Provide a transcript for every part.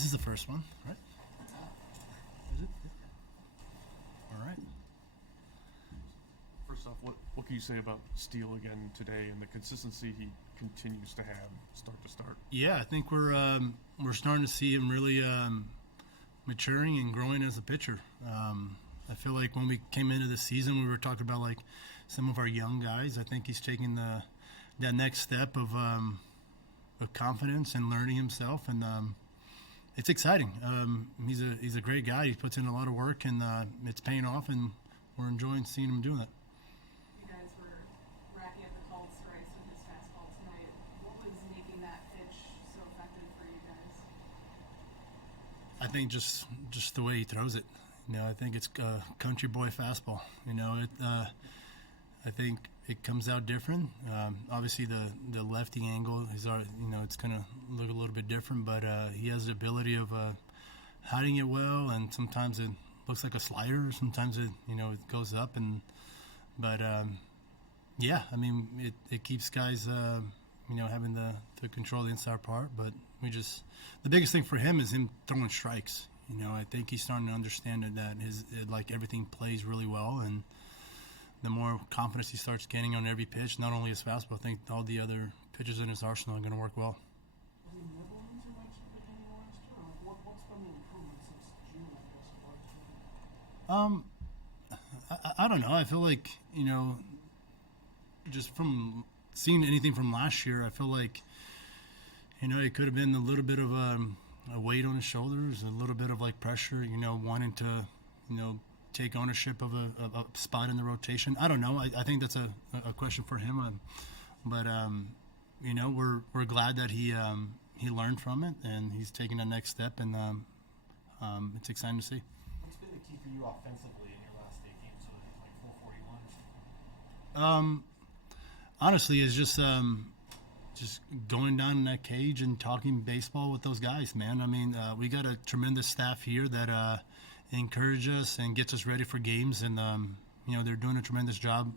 This is the first one, right? Is it? All right. First off, what can you say about Steele again today and the consistency he continues to have start to start? Yeah, I think we're starting to see him really maturing and growing as a pitcher. I feel like when we came into the season, we were talking about like some of our young guys. I think he's taking that next step of confidence and learning himself, and it's exciting. He's a great guy. He puts in a lot of work, and it's paying off, and we're enjoying seeing him doing that. You guys were racking up the called strikes with his fastball tonight. What was making that pitch so effective for you guys? I think just the way he throws it. I think it's country boy fastball. I think it comes out different. Obviously, the lefty angle is it's going to look a little bit different, but he has the ability of hiding it well, and sometimes it looks like a slider. Sometimes it goes up, it keeps guys having to control the inside part. But the biggest thing for him is him throwing strikes. I think he's starting to understand that everything plays really well, and the more confidence he starts gaining on every pitch, not only his fastball, I think all the other pitches in his arsenal are going to work well. Was he nibbling too much at the beginning of last year? What's been the improvement since June, I guess? I don't know. I feel like, just from seeing anything from last year, I feel like, it could have been a little bit of a weight on his shoulders, a little bit of like pressure, wanting to, take ownership of a spot in the rotation. I don't know. I think that's a question for him. We're glad that he learned from it and he's taking the next step, and it's exciting to see. What's been the key for you offensively in your last 8 games? So like 441. Honestly, it's just going down in that cage and talking baseball with those guys, man. I mean, we got a tremendous staff here that encourage us and gets us ready for games, and they're doing a tremendous job,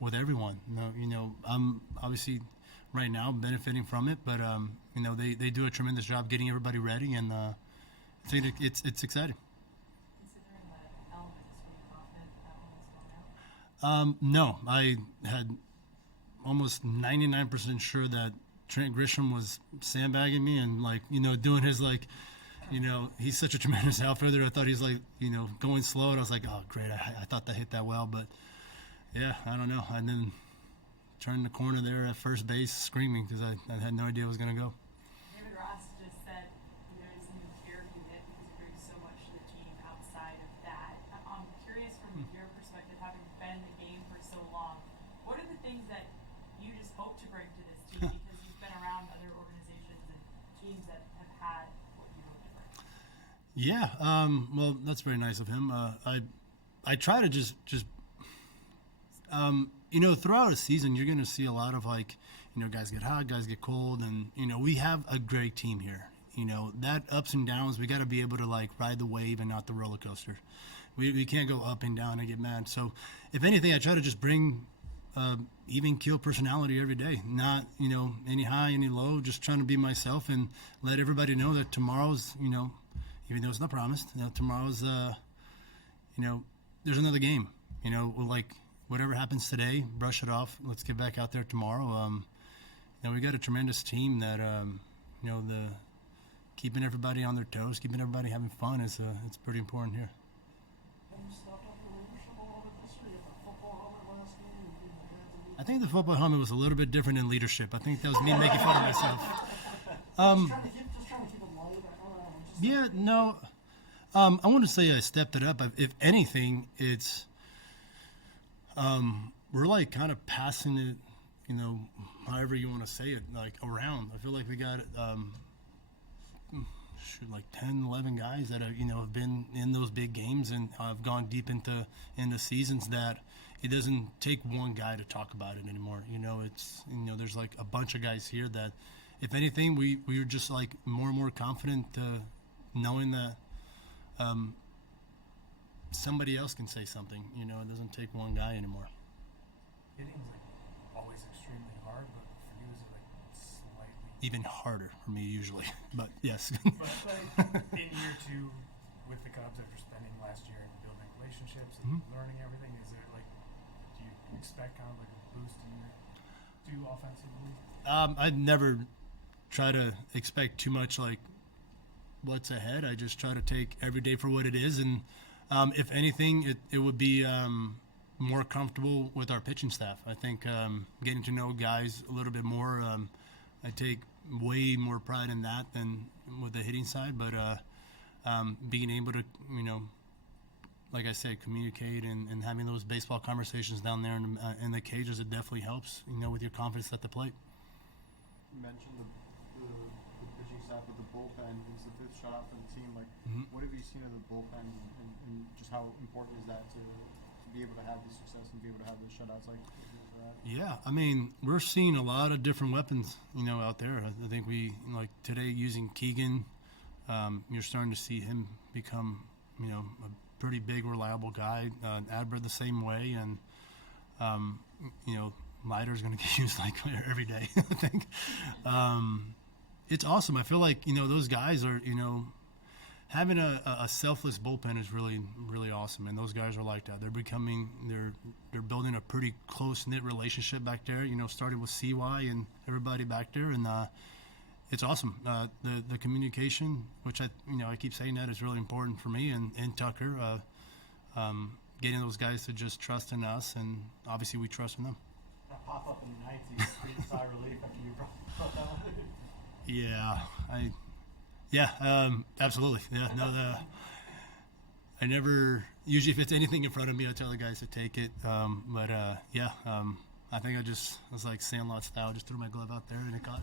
with everyone. I'm obviously right now benefiting from it, but they do a tremendous job getting everybody ready, and it's exciting. Considering the elements, were you confident that one was going out? No, I had almost 99% sure that Trent Grisham was sandbagging me and doing his he's such a tremendous outfielder. I thought he's going slow, and I was like, oh great, I thought that hit that well, but yeah, I don't know. And then turned the corner there at first base screaming because I had no idea it was going to go. David Ross just said there's a new care unit because it brings so much to the team outside of that. I'm curious from your perspective, having been in the game for so long, what are the things that you just hope to bring to this team because you've been around other organizations and teams that have had what you hope to bring? Yeah, well, that's very nice of him. I try to just throughout a season, you're going to see a lot of guys get hot, guys get cold, and we have a great team here. That ups and downs, we got to be able to ride the wave and not the roller coaster. We can't go up and down and get mad. So, if anything, I try to just bring even keel personality every day. Not any high, any low. Just trying to be myself and let everybody know that tomorrow's even though it's not promised, tomorrow's there's another game. Whatever happens today, brush it off. Let's get back out there tomorrow. We got a tremendous team that the keeping everybody on their toes, keeping everybody having fun is it's pretty important here. Have you stepped up your leadership a little bit this year? You got the football helmet last game. I think the football helmet was a little bit different in leadership. I think that was me making fun of myself. Just trying to keep it light. Yeah, no. I wouldn't say I stepped it up. If anything, it's we're kind of passing it, however you want to say it, around. I feel like we got 10, 11 guys that have been in those big games and have gone deep into seasons that it doesn't take one guy to talk about it anymore. It's there's a bunch of guys here that, if anything, we were just more and more confident knowing that somebody else can say something. It doesn't take one guy anymore. Hitting's always extremely hard, but for you, is it slightly even harder for me usually. But yes. But in year two with the Cubs after spending last year and building relationships and learning everything, is there like, do you expect kind of like a boost in year two offensively? I'd never try to expect too much like what's ahead. I just try to take every day for what it is, and if anything, it would be more comfortable with our pitching staff. I think getting to know guys a little bit more. I take way more pride in that than with the hitting side, but being able to, like I said, communicate and having those baseball conversations down there in the cages, it definitely helps, with your confidence at the plate. You mentioned the pitching staff with the bullpen. It's the fifth shutout for the team. Like, what have you seen of the bullpen, and just how important is that to be able to have the success and be able to have those shutouts like that? Yeah, I mean, we're seeing a lot of different weapons, out there. I think we, like today, using Keegan, you're starting to see him become, a pretty big, reliable guy. Adbert the same way, and Leiter's going to get used like every day. I think it's awesome. I feel like those guys are having a selfless bullpen is really, really awesome, and those guys are like that. They're building a pretty close knit relationship back there. Starting with CY and everybody back there, and it's awesome. The communication, which I keep saying that is really important for me and Tucker. Getting those guys to just trust in us, and obviously we trust in them. That pop up in the ninth, you breathed a sigh of relief after you brought that one. Yeah, absolutely. Yeah, no, I never, usually if it's anything in front of me, I tell the guys to take it. I think I was like Sandlot style, just threw my glove out there and it caught.